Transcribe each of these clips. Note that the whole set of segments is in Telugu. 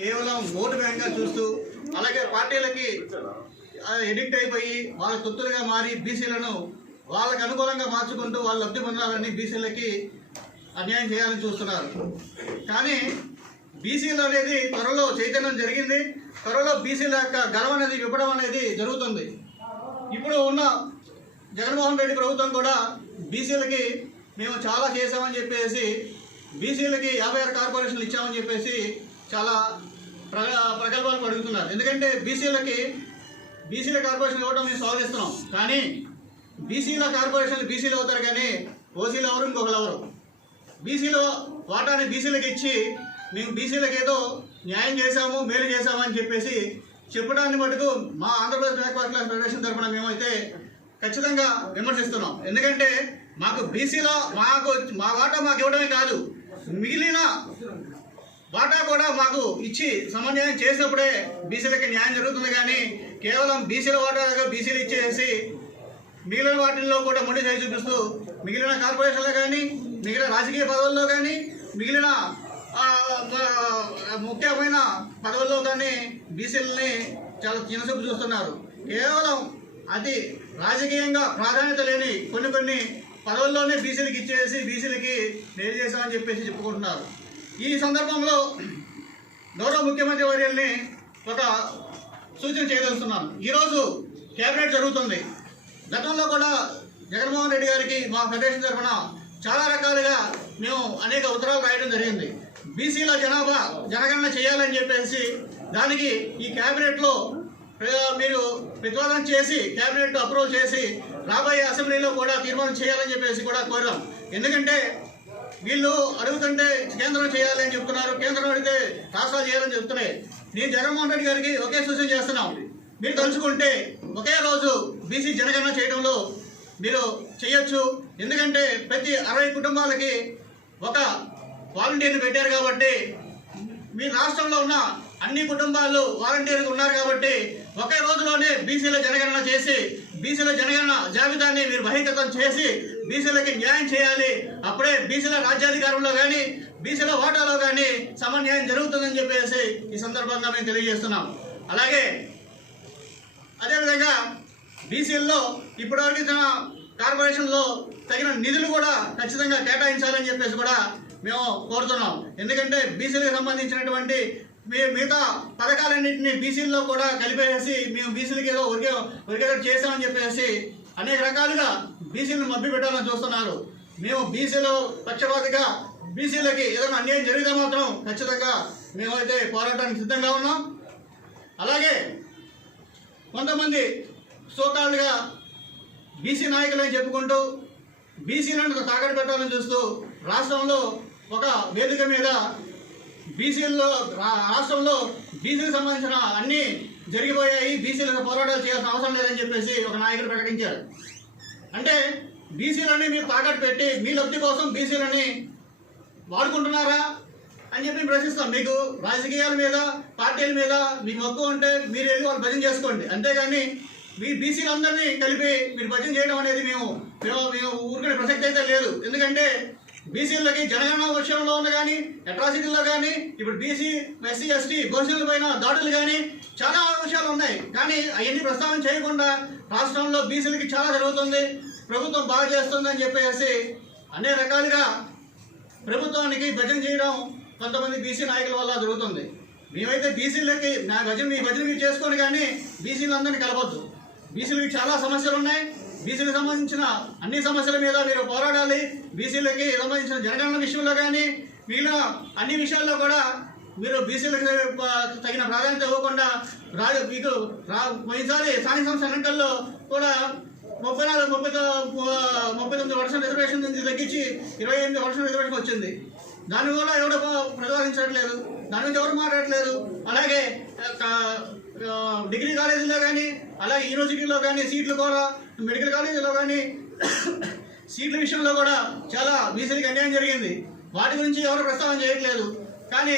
కేవలం ఓటు బ్యాంక్గా చూస్తూ అలాగే పార్టీలకి ఎడిక్ట్ అయిపోయి వాళ్ళ తొత్తులుగా మారి బీసీలను వాళ్ళకు అనుకూలంగా మార్చుకుంటూ వాళ్ళు లబ్ధి పొందాలని బీసీలకి అన్యాయం చేయాలని చూస్తున్నారు. కానీ బీసీలు అనేది త్వరలో చైతన్యం జరిగింది. త్వరలో బీసీల యొక్క గలం అనేది ఇవ్వడం అనేది జరుగుతుంది. ఇప్పుడు ఉన్న జగన్మోహన్ రెడ్డి ప్రభుత్వం కూడా బీసీలకి మేము చాలా చేసామని చెప్పేసి బీసీలకి 56 కార్పొరేషన్లు ఇచ్చామని చెప్పేసి చాలా ప్రగల్భాలు పడుతున్నారు. ఎందుకంటే బీసీల కార్పొరేషన్ ఇవ్వడం మేము స్వాగతిస్తున్నాం. కానీ బీసీల కార్పొరేషన్లు బీసీలు అవుతారు, కానీ ఓసీలు ఎవరు ఇంకొకరు ఎవరు. బీసీలో వాటాని బీసీలకు ఇచ్చి మేము బీసీలకు ఏదో న్యాయం చేశాము, మేలు చేశాము అని చెప్పేసి చెప్పడాన్ని మటుకు మా ఆంధ్రప్రదేశ్ బ్యాక్వర్డ్ క్లాస్ ఫెడరేషన్ తరఫున మేమైతే ఖచ్చితంగా విమర్శిస్తున్నాం. ఎందుకంటే మాకు బీసీలో మా వాటా మాకు ఇవ్వడమే కాదు, మిగిలిన వాటా కూడా మాకు ఇచ్చి సమన్వయం చేసినప్పుడే బీసీలకి న్యాయం జరుగుతుంది. కానీ కేవలం బీసీల వాటాగా బీసీలు ఇచ్చేసి మిగిలిన వాటిల్లో కూడా మొండి చేసి చూపిస్తూ మిగిలిన కార్పొరేషన్లో కానీ మిగిలిన రాజకీయ పదవుల్లో కానీ మిగిలిన ముఖ్యమైన పదవుల్లో కానీ బీసీలని చాలా చిన్నచూపు చూస్తున్నారు. కేవలం అది రాజకీయంగా ప్రాధాన్యత లేని కొన్ని పదవుల్లోనే బీసీలకి ఇచ్చేసి బీసీలకి మేలు చేశామని చెప్పేసి చెప్పుకుంటున్నారు. ఈ సందర్భంలో గౌరవ ముఖ్యమంత్రి వర్యుల్ని ఒక సూచన చేయదలుస్తున్నాను. ఈరోజు క్యాబినెట్ జరుగుతుంది. గతంలో కూడా జగన్మోహన్ రెడ్డి గారికి మా ఫెడరేషన్ తరఫున చాలా రకాలుగా మేము అనేక ఉత్తరాలు రాయడం జరిగింది. బీసీల జనాభా జనగణన చేయాలని చెప్పేసి దానికి ఈ క్యాబినెట్లో మీరు ప్రతిపాదన చేసి క్యాబినెట్ అప్రూవల్ చేసి రాబోయే అసెంబ్లీలో కూడా తీర్మానం చేయాలని చెప్పేసి కూడా కోరాం. ఎందుకంటే వీళ్ళు అడుగుతుంటే కేంద్రం చేయాలని చెప్తున్నారు, కేంద్రం అడిగితే రాష్ట్రాలు చేయాలని చెప్తున్నాయి. నేను జగన్మోహన్ రెడ్డి గారికి ఒకే సూచన చేస్తున్నాం. మీరు తలుచుకుంటే ఒకే రోజు బీసీ జనగణన చేయడంలో మీరు చేయొచ్చు. ఎందుకంటే ప్రతి 60 కుటుంబాలకి ఒక వాలంటీర్ని పెట్టారు కాబట్టి మీ రాష్ట్రంలో ఉన్న అన్ని కుటుంబాలు వాలంటీర్గా ఉన్నారు కాబట్టి ఒకే రోజులోనే బీసీల జనగణన చేసి బీసీల జనగణన జాబితాని మీరు బహిర్గతం చేసి బీసీలకి న్యాయం చేయాలి. అప్పుడే బీసీల రాజ్యాధికారంలో కానీ బీసీల ఓటాలో కానీ సమన్యాయం జరుగుతుందని చెప్పేసి ఈ సందర్భంగా మేము తెలియజేస్తున్నాం. అలాగే అదేవిధంగా బీసీల్లో ఇప్పుడు అడిగిన కార్పొరేషన్లో తగిన నిధులు కూడా ఖచ్చితంగా కేటాయించాలని చెప్పేసి కూడా మేము కోరుతున్నాం. ఎందుకంటే బీసీలకు సంబంధించినటువంటి మిగతా పథకాలన్నింటినీ బీసీల్లో కూడా కలిపేసి మేము బీసీలకి ఏదో ఒరిగేటట్టు చేసామని చెప్పేసి అనేక రకాలుగా బీసీలను మభ్య పెట్టాలని చూస్తున్నారు. మేము బీసీలో పక్షపాతిగా బీసీలకి ఏదైనా అన్యాయం జరిగితే మాత్రం ఖచ్చితంగా మేమైతే పోరాటానికి సిద్ధంగా ఉన్నాం. అలాగే కొంతమంది సోకాళ్ళుగా బీసీ నాయకులని చెప్పుకుంటూ బీసీలను తాకట్టు పెట్టాలని చూస్తూ రాష్ట్రంలో ఒక వేదిక మీద రాష్ట్రంలో బీసీలకు సంబంధించిన అన్నీ జరిగిపోయాయి, బీసీలకు పోరాటాలు చేయాల్సిన అవసరం లేదని చెప్పేసి ఒక నాయకుడు ప్రకటించారు. అంటే బీసీలని మీరు తాకట్టు పెట్టి మీ లబ్ధి కోసం బీసీలని వాడుకుంటున్నారా అని చెప్పి ప్రశ్నిస్తాం. మీకు రాజకీయాల మీద పార్టీల మీద మీకు మక్కువ ఉంటే మీరు వెళ్ళి వాళ్ళు భజన చేసుకోండి. అంతేగాని మీ బీసీలందరినీ కలిపి మీరు భజన చేయడం అనేది మేము ఊరుకునే ప్రసక్తి అయితే లేదు. ఎందుకంటే బీసీలకి జనగణన విషయంలో ఉన్న కానీ అట్రాసిటీల్లో కానీ ఇప్పుడు బీసీ ఎస్సీ ఎస్టీ బహుజనుల పైన దాడులు కానీ చాలా విషయాలు ఉన్నాయి. కానీ అవన్నీ ప్రస్తావన చేయకుండా రాష్ట్రంలో బీసీలకి చాలా జరుగుతుంది, ప్రభుత్వం బాగా చేస్తుందని చెప్పేసి అనేక రకాలుగా ప్రభుత్వానికి భజన చేయడం కొంతమంది బీసీ నాయకుల వల్ల జరుగుతుంది. మేమైతే బీసీలకి మీ భజన మీరు చేసుకొని కానీ బీసీలందరినీ కలపొద్దు. బీసీలకి చాలా సమస్యలు ఉన్నాయి. బీసీలకు సంబంధించిన అన్ని సమస్యల మీద మీరు పోరాడాలి. బీసీలకి సంబంధించిన జనగణన విషయంలో కానీ మిగిలిన అన్ని విషయాల్లో కూడా మీరు బీసీలకు తగిన ప్రాధాన్యత ఇవ్వకుండా మీకు పోయినసారి స్థానిక సంస్థ ఎన్నికల్లో కూడా 39% రిజర్వేషన్ నుంచి తగ్గించి 28% రిజర్వేషన్ వచ్చింది. దాని వల్ల ఎవరు ప్రతిపాదించట్లేదు, దాని గురించి ఎవరు మాట్లాడట్లేదు. అలాగే డిగ్రీ కాలేజీలో కానీ అలాగే యూనివర్సిటీలో కానీ సీట్లు కూడా మెడికల్ కాలేజీలో కానీ సీట్ల విషయంలో కూడా చాలా బీసీలకు అన్యాయం జరిగింది. వాటి గురించి ఎవరు ప్రస్తావన చేయట్లేదు. కానీ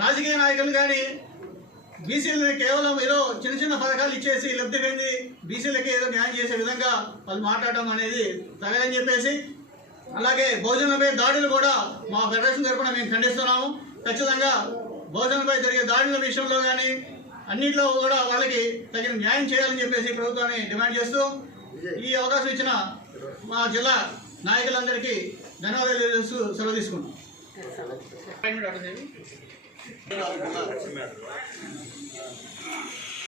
రాజకీయ నాయకులు కానీ బీసీలని కేవలం ఏదో చిన్న పథకాలు ఇచ్చేసి లబ్ధి పొంది బీసీలకి ఏదో న్యాయం చేసే విధంగా వాళ్ళు మాట్లాడడం అనేది తగదని చెప్పేసి అలాగే బహుజనులపై దాడులు కూడా మా ఫెడరేషన్ తరఫున మేము ఖండిస్తున్నాము. ఖచ్చితంగా భోజనంపై జరిగే దాడుల విషయంలో కానీ అన్నింటిలో కూడా వాళ్ళకి తగిన న్యాయం చేయాలని చెప్పేసి ప్రభుత్వాన్ని డిమాండ్ చేస్తూ ఈ అవకాశం ఇచ్చిన మా జిల్లా నాయకులందరికీ ధన్యవాదాలు తెలియజేస్తూ సెలవు తీసుకుంటాం.